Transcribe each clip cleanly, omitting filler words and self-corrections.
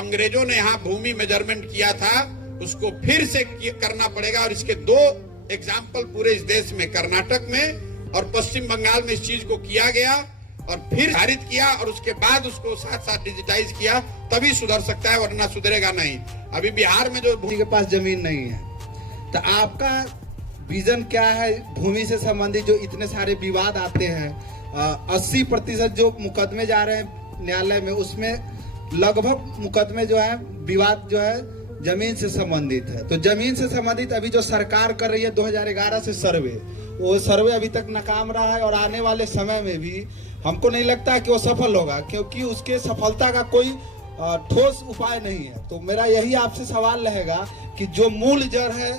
अंग्रेजों ने यहाँ भूमि मेजरमेंट किया था उसको फिर से करना पड़ेगा। और इसके दो एग्जाम्पल पूरे इस देश में, कर्नाटक में और पश्चिम बंगाल में इस चीज को किया गया और फिर पारित किया और उसके बाद उसको साथ साथ डिजिटाइज किया, तभी सुधर सकता है, वरना सुधरेगा नहीं। अभी बिहार में जो भूमि के पास जमीन नहीं है, तो आपका विजन क्या है भूमि से संबंधित? जो इतने सारे विवाद आते हैं, 80% जो मुकदमे जा रहे हैं न्यायालय में, उसमें लगभग मुकदमे जो है, विवाद जो है जमीन से संबंधित है। तो जमीन से संबंधित अभी जो सरकार कर रही है 2011 से सर्वे, वो सर्वे अभी तक नाकाम रहा है और आने वाले समय में भी हमको नहीं लगता कि वो सफल होगा, क्योंकि उसके सफलता का कोई ठोस उपाय नहीं है। तो मेरा यही आपसे सवाल रहेगा कि जो मूल जड़ है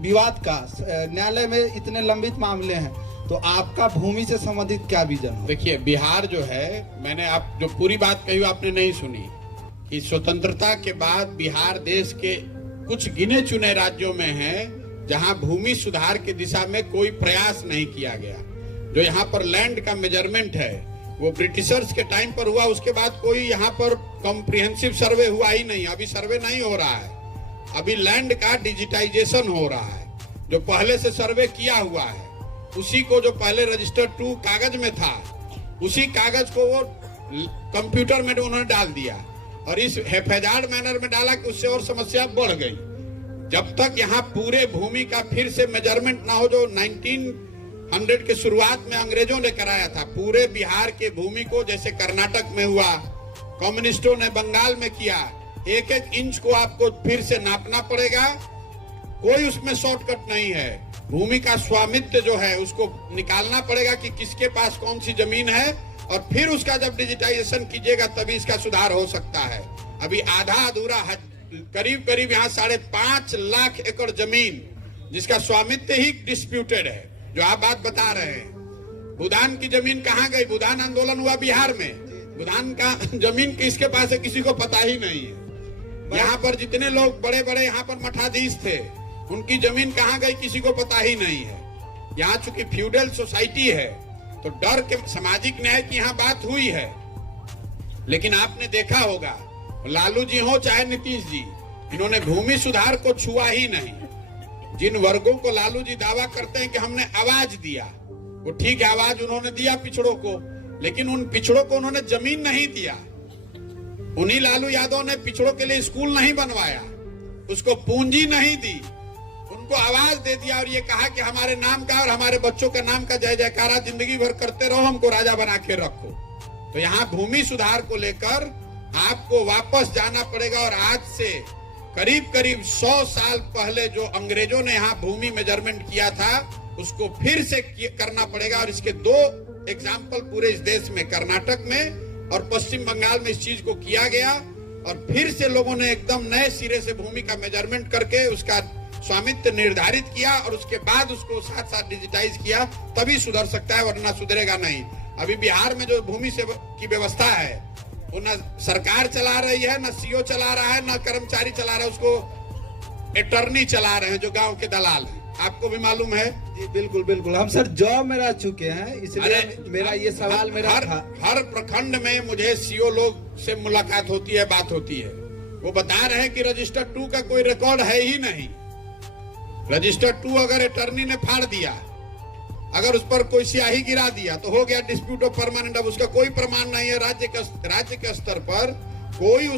विवाद का, न्यायालय में इतने लंबित मामले हैं, तो आपका भूमि से संबंधित क्या विजन है? देखिए, बिहार जो है, मैंने आप जो पूरी बात कही आपने नहीं सुनी कि स्वतंत्रता के बाद बिहार देश के कुछ गिने चुने राज्यों में है जहां भूमि सुधार की दिशा में कोई प्रयास नहीं किया गया। जो यहाँ पर लैंड का मेजरमेंट है वो ब्रिटिशर्स के टाइम पर हुआ, उसके बाद कोई यहाँ पर कॉम्प्रिहेंसिव सर्वे हुआ ही नहीं। अभी सर्वे नहीं हो रहा है, अभी लैंड का डिजिटाइजेशन हो रहा है। जो पहले से सर्वे किया हुआ है उसी को, जो पहले रजिस्टर 2 कागज में था, उसी कागज को वो कंप्यूटर में उन्होंने डाल दिया और इस हेफाजत मैनर में डाला कि उससे और समस्या बढ़ गई। जब तक यहाँ पूरे भूमि का फिर से मेजरमेंट ना हो, जो 1900 के शुरुआत में अंग्रेजों ने कराया था, पूरे बिहार के भूमि को, जैसे कर्नाटक में हुआ, कम्युनिस्टों ने बंगाल में किया, एक एक इंच को आपको फिर से नापना पड़ेगा। कोई उसमें शॉर्टकट नहीं है। भूमि का स्वामित्व जो है उसको निकालना पड़ेगा कि किसके पास कौन सी जमीन है, और फिर उसका जब डिजिटाइजेशन कीजिएगा तभी इसका सुधार हो सकता है। अभी आधा अधूरा करीब करीब यहाँ 5.5 लाख एकड़ जमीन जिसका स्वामित्व ही डिस्प्यूटेड है, जो आप बात बता रहे हैं। भूदान की जमीन कहाँ गई? भूदान आंदोलन हुआ बिहार में, भूदान का जमीन किसके पास है किसी को पता ही नहीं है। यहाँ पर जितने लोग बड़े बड़े यहाँ पर मठाधीश थे, उनकी जमीन कहाँ गई किसी को पता ही नहीं है। यहाँ चूंकि फ्यूडल सोसाइटी है तो डर के सामाजिक न्याय की यहाँ बात हुई है, लेकिन आपने देखा होगा लालू जी हो चाहे नीतीश जी, इन्होंने भूमि सुधार को छुआ ही नहीं। जिन वर्गों को लालू जी दावा करते हैं कि हमने आवाज दिया, वो ठीक है, आवाज उन्होंने दिया पिछड़ों को, लेकिन उन पिछड़ों को उन्होंने जमीन नहीं दिया। उन्हीं लालू यादव ने पिछड़ों के लिए स्कूल नहीं बनवाया, उसको पूंजी नहीं दी, उनको आवाज दे दिया और ये कहा कि हमारे नाम का और हमारे बच्चों का नाम का जय जयकारा जिंदगी भर करते रहो, हमको राजा बना के रखो। तो यहाँ भूमि सुधार को लेकर आपको वापस जाना पड़ेगा और आज से करीब करीब 100 साल पहले जो अंग्रेजों ने यहाँ भूमि मेजरमेंट किया था उसको फिर से करना पड़ेगा। और इसके दो एग्जाम्पल पूरे इस देश में, कर्नाटक में और पश्चिम बंगाल में इस चीज को किया गया और फिर से लोगों ने एकदम नए सिरे से भूमि का मेजरमेंट करके उसका स्वामित्व निर्धारित किया और उसके बाद उसको साथ साथ डिजिटाइज किया, तभी सुधर सकता है, वरना सुधरेगा नहीं। अभी बिहार में जो भूमि से की व्यवस्था है वो न सरकार चला रही है, न सीओ चला रहा है, न कर्मचारी चला रहा है, उसको अटॉर्नी चला रहे हैं जो गांव के दलाल हैं। आपको भी मालूम है? जी बिल्कुल बिल्कुल, हम सर जॉब में रह चुके हैं, इसलिए मेरा ये सवाल हर प्रखंड में मुझे सीओ लोग से मुलाकात होती है, बात होती है, वो बता रहे हैं कि रजिस्टर 2 का कोई रिकॉर्ड है ही नहीं। रजिस्टर 2 अगर अटॉर्नी ने फाड़ दिया, अगर उस पर कोई स्याही गिरा दिया तो हो गया डिस्प्यूट ऑफ परमानेंट। अब उसका कोई प्रमाण नहीं है, राज्य के स्तर पर कोई